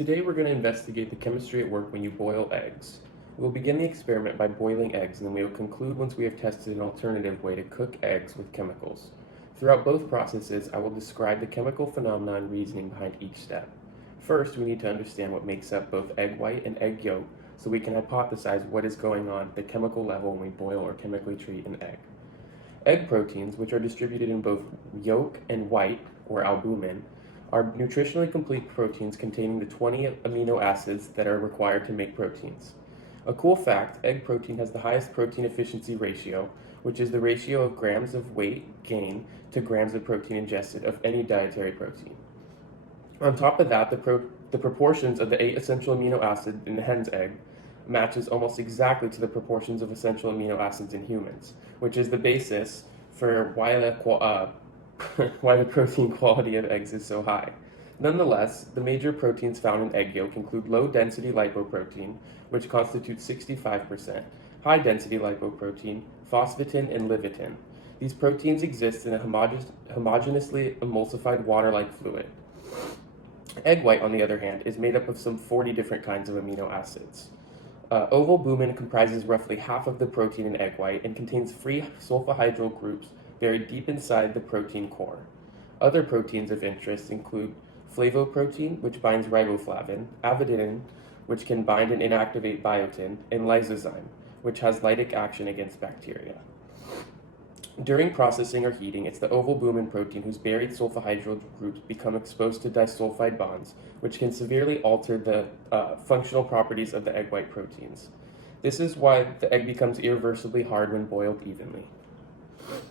Today we're going to investigate the chemistry at work when you boil eggs. We'll begin the experiment by boiling eggs, and then we will conclude once we have tested an alternative way to cook eggs with chemicals. Throughout both processes, I will describe the chemical phenomena and reasoning behind each step. First, we need to understand what makes up both egg white and egg yolk so we can hypothesize what is going on at the chemical level when we boil or chemically treat an egg. Egg proteins, which are distributed in both yolk and white, or albumin, are nutritionally complete proteins containing the 20 amino acids that are required to make proteins. A cool fact, egg protein has the highest protein efficiency ratio, which is the ratio of grams of weight gain to grams of protein ingested of any dietary protein. On top of that, the proportions of the 8 essential amino acids in the hen's egg matches almost exactly to the proportions of essential amino acids in humans, which is the basis for why the protein quality of eggs is so high. Nonetheless, the major proteins found in egg yolk include low-density lipoprotein, which constitutes 65%, high-density lipoprotein, phosphatin, and livetin. These proteins exist in a homogeneously emulsified water-like fluid. Egg white, on the other hand, is made up of some 40 different kinds of amino acids. Ovalbumin comprises roughly half of the protein in egg white and contains free sulfhydryl groups buried deep inside the protein core. Other proteins of interest include flavoprotein, which binds riboflavin, avidin, which can bind and inactivate biotin, and lysozyme, which has lytic action against bacteria. During processing or heating, it's the ovalbumin protein whose buried sulfhydryl groups become exposed to disulfide bonds, which can severely alter the functional properties of the egg white proteins. This is why the egg becomes irreversibly hard when boiled evenly.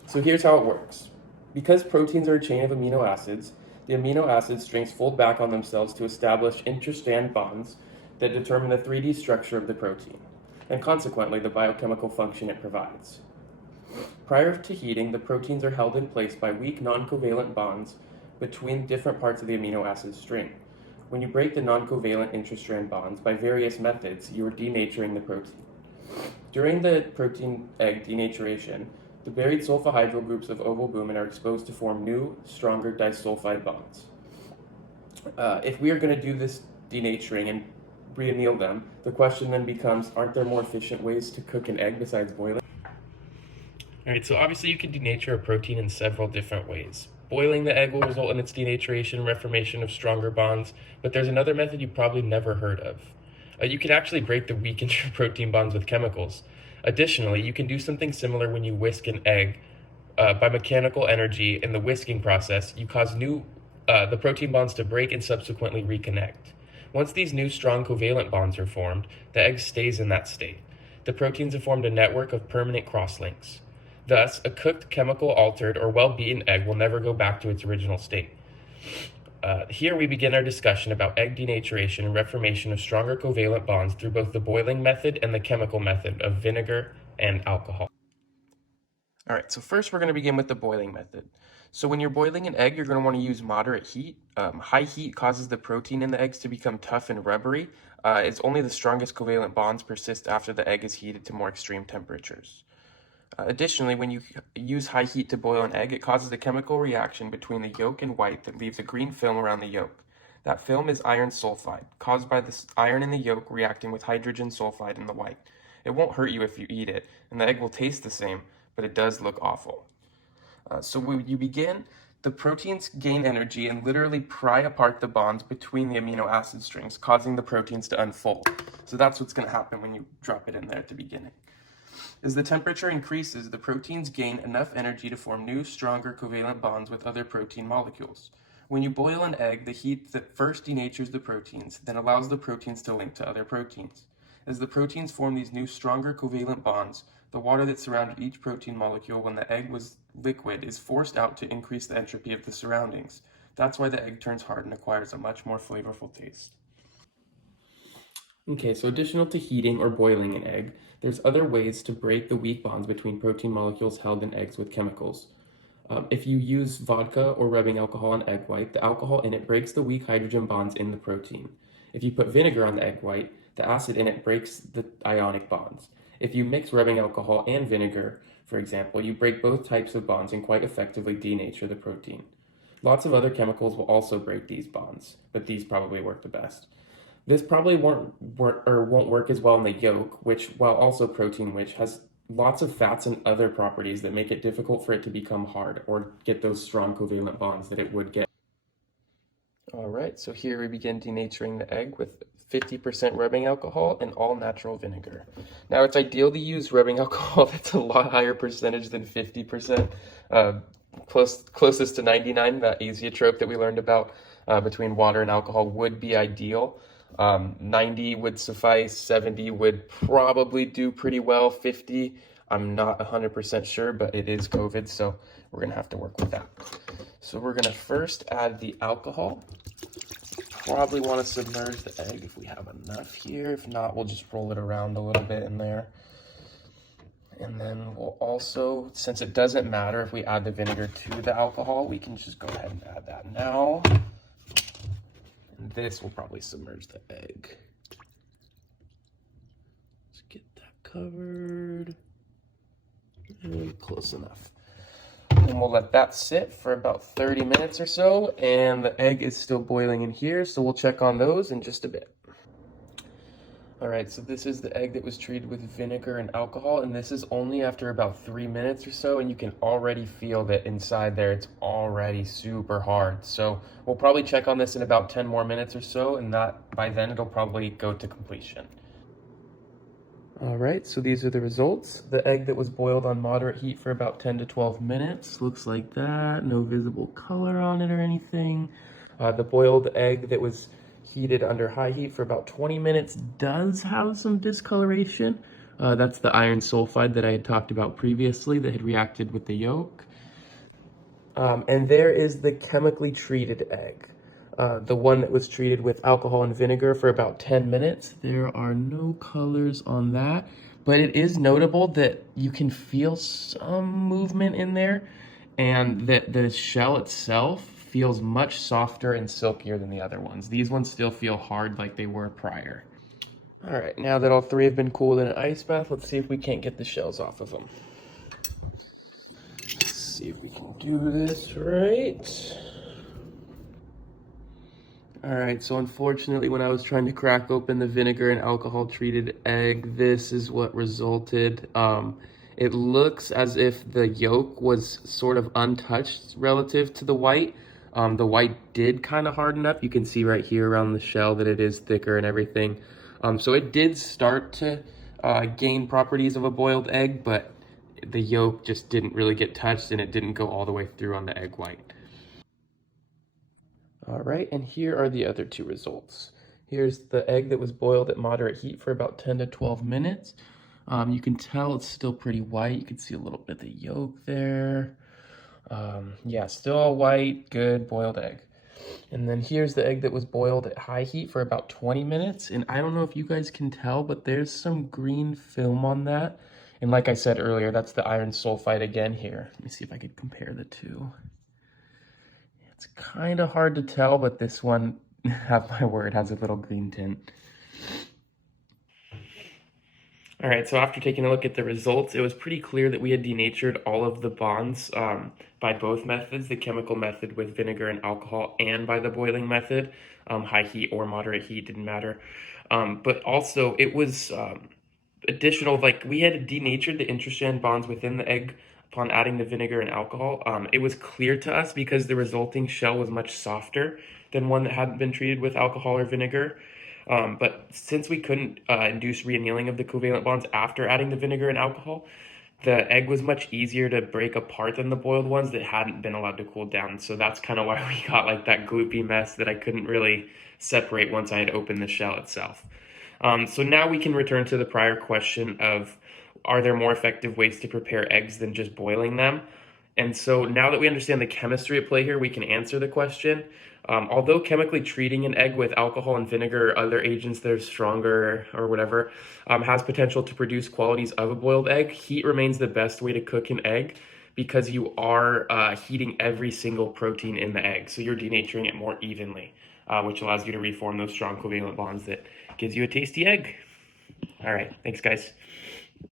So here's how it works. Because proteins are a chain of amino acids, the amino acid strings fold back on themselves to establish interstrand bonds that determine the 3D structure of the protein, and consequently the biochemical function it provides. Prior to heating, the proteins are held in place by weak non-covalent bonds between different parts of the amino acid string. When you break the non-covalent interstrand bonds by various methods, you are denaturing the protein. During the protein egg denaturation, the buried sulfhydryl groups of ovalbumin are exposed to form new, stronger disulfide bonds. If we are going to do this denaturing and re-anneal them, the question then becomes, aren't there more efficient ways to cook an egg besides boiling? Alright, so obviously you can denature a protein in several different ways. Boiling the egg will result in its denaturation and reformation of stronger bonds, but there's another method you probably never heard of. You can actually break the weak protein bonds with chemicals. Additionally, you can do something similar when you whisk an egg. By mechanical energy in the whisking process, you cause the protein bonds to break and subsequently reconnect. Once these new strong covalent bonds are formed, the egg stays in that state. The proteins have formed a network of permanent crosslinks. Thus, a cooked, chemical-altered, or well-beaten egg will never go back to its original state. Here we begin our discussion about egg denaturation and reformation of stronger covalent bonds through both the boiling method and the chemical method of vinegar and alcohol. All right, so first we're going to begin with the boiling method. So when you're boiling an egg, you're going to want to use moderate heat. High heat causes the protein in the eggs to become tough and rubbery. It's only the strongest covalent bonds persist after the egg is heated to more extreme temperatures. Additionally, when you use high heat to boil an egg, it causes a chemical reaction between the yolk and white that leaves a green film around the yolk. That film is iron sulfide, caused by the iron in the yolk reacting with hydrogen sulfide in the white. It won't hurt you if you eat it, and the egg will taste the same, but it does look awful. So when you begin, the proteins gain energy and literally pry apart the bonds between the amino acid strings, causing the proteins to unfold. So that's what's going to happen when you drop it in there at the beginning. As the temperature increases, the proteins gain enough energy to form new, stronger covalent bonds with other protein molecules. When you boil an egg, the heat that first denatures the proteins, then allows the proteins to link to other proteins. As the proteins form these new, stronger covalent bonds, the water that surrounded each protein molecule when the egg was liquid is forced out to increase the entropy of the surroundings. That's why the egg turns hard and acquires a much more flavorful taste. Okay, so additional to heating or boiling an egg, there's other ways to break the weak bonds between protein molecules held in eggs with chemicals. If you use vodka or rubbing alcohol on egg white, the alcohol in it breaks the weak hydrogen bonds in the protein. If you put vinegar on the egg white, the acid in it breaks the ionic bonds. If you mix rubbing alcohol and vinegar, for example, you break both types of bonds and quite effectively denature the protein. Lots of other chemicals will also break these bonds, but these probably work the best. This probably won't work as well in the yolk, which, while also protein rich, has lots of fats and other properties that make it difficult for it to become hard or get those strong covalent bonds that it would get. All right, so here we begin denaturing the egg with 50% rubbing alcohol and all natural vinegar. Now it's ideal to use rubbing alcohol that's a lot higher percentage than 50%. Closest to 99, that azeotrope that we learned about between water and alcohol would be ideal. 90 would suffice, 70 would probably do pretty well, 50, I'm not 100% sure, but it is COVID, so we're gonna have to work with that. So we're gonna first add the alcohol. Probably wanna submerge the egg if we have enough here. If not, we'll just roll it around a little bit in there. And then we'll also, since it doesn't matter if we add the vinegar to the alcohol, we can just go ahead and add that now. And this will probably submerge the egg. Let's get that covered. And close enough. And we'll let that sit for about 30 minutes or so, and the egg is still boiling in here, so we'll check on those in just a bit. All right, so this is the egg that was treated with vinegar and alcohol, and this is only after about 3 minutes or so, and you can already feel that inside there it's already super hard. So we'll probably check on this in about 10 more minutes or so, and that by then it'll probably go to completion. All right, so these are the results. The egg that was boiled on moderate heat for about 10 to 12 minutes looks like that. No visible color on it or anything. The boiled egg that was heated under high heat for about 20 minutes does have some discoloration. That's the iron sulfide that I had talked about previously that had reacted with the yolk. And there is the chemically treated egg. The one that was treated with alcohol and vinegar for about 10 minutes. There are no colors on that, but it is notable that you can feel some movement in there and that the shell itself feels much softer and silkier than the other ones. These ones still feel hard like they were prior. All right, now that all three have been cooled in an ice bath, let's see if we can't get the shells off of them. Let's see if we can do this right. All right, so unfortunately, when I was trying to crack open the vinegar and alcohol treated egg, this is what resulted. It looks as if the yolk was sort of untouched relative to the white. The white did kind of harden up. You can see right here around the shell that it is thicker and everything. So it did start to gain properties of a boiled egg, but the yolk just didn't really get touched and it didn't go all the way through on the egg white. All right, and here are the other two results. Here's the egg that was boiled at moderate heat for about 10 to 12 minutes. You can tell it's still pretty white. You can see a little bit of the yolk there. Yeah, still white, good boiled egg. And then here's the egg that was boiled at high heat for about 20 minutes. And I don't know if you guys can tell, but there's some green film on that. And like I said earlier, that's the iron sulfide again here. Let me see if I could compare the two. It's kind of hard to tell, but this one, have my word, has a little green tint. All right, so after taking a look at the results, it was pretty clear that we had denatured all of the bonds by both methods, the chemical method with vinegar and alcohol and by the boiling method, high heat or moderate heat, didn't matter. But also it was additional, like we had denatured the intrastrand bonds within the egg upon adding the vinegar and alcohol. It was clear to us because the resulting shell was much softer than one that hadn't been treated with alcohol or vinegar. But since we couldn't induce reannealing of the covalent bonds after adding the vinegar and alcohol, the egg was much easier to break apart than the boiled ones that hadn't been allowed to cool down. So that's kind of why we got like that gloopy mess that I couldn't really separate once I had opened the shell itself. So now we can return to the prior question of, are there more effective ways to prepare eggs than just boiling them? And so now that we understand the chemistry at play here, we can answer the question. Although chemically treating an egg with alcohol and vinegar or other agents that are stronger or whatever has potential to produce qualities of a boiled egg, heat remains the best way to cook an egg because you are heating every single protein in the egg. So you're denaturing it more evenly, which allows you to reform those strong covalent bonds that gives you a tasty egg. All right, thanks guys.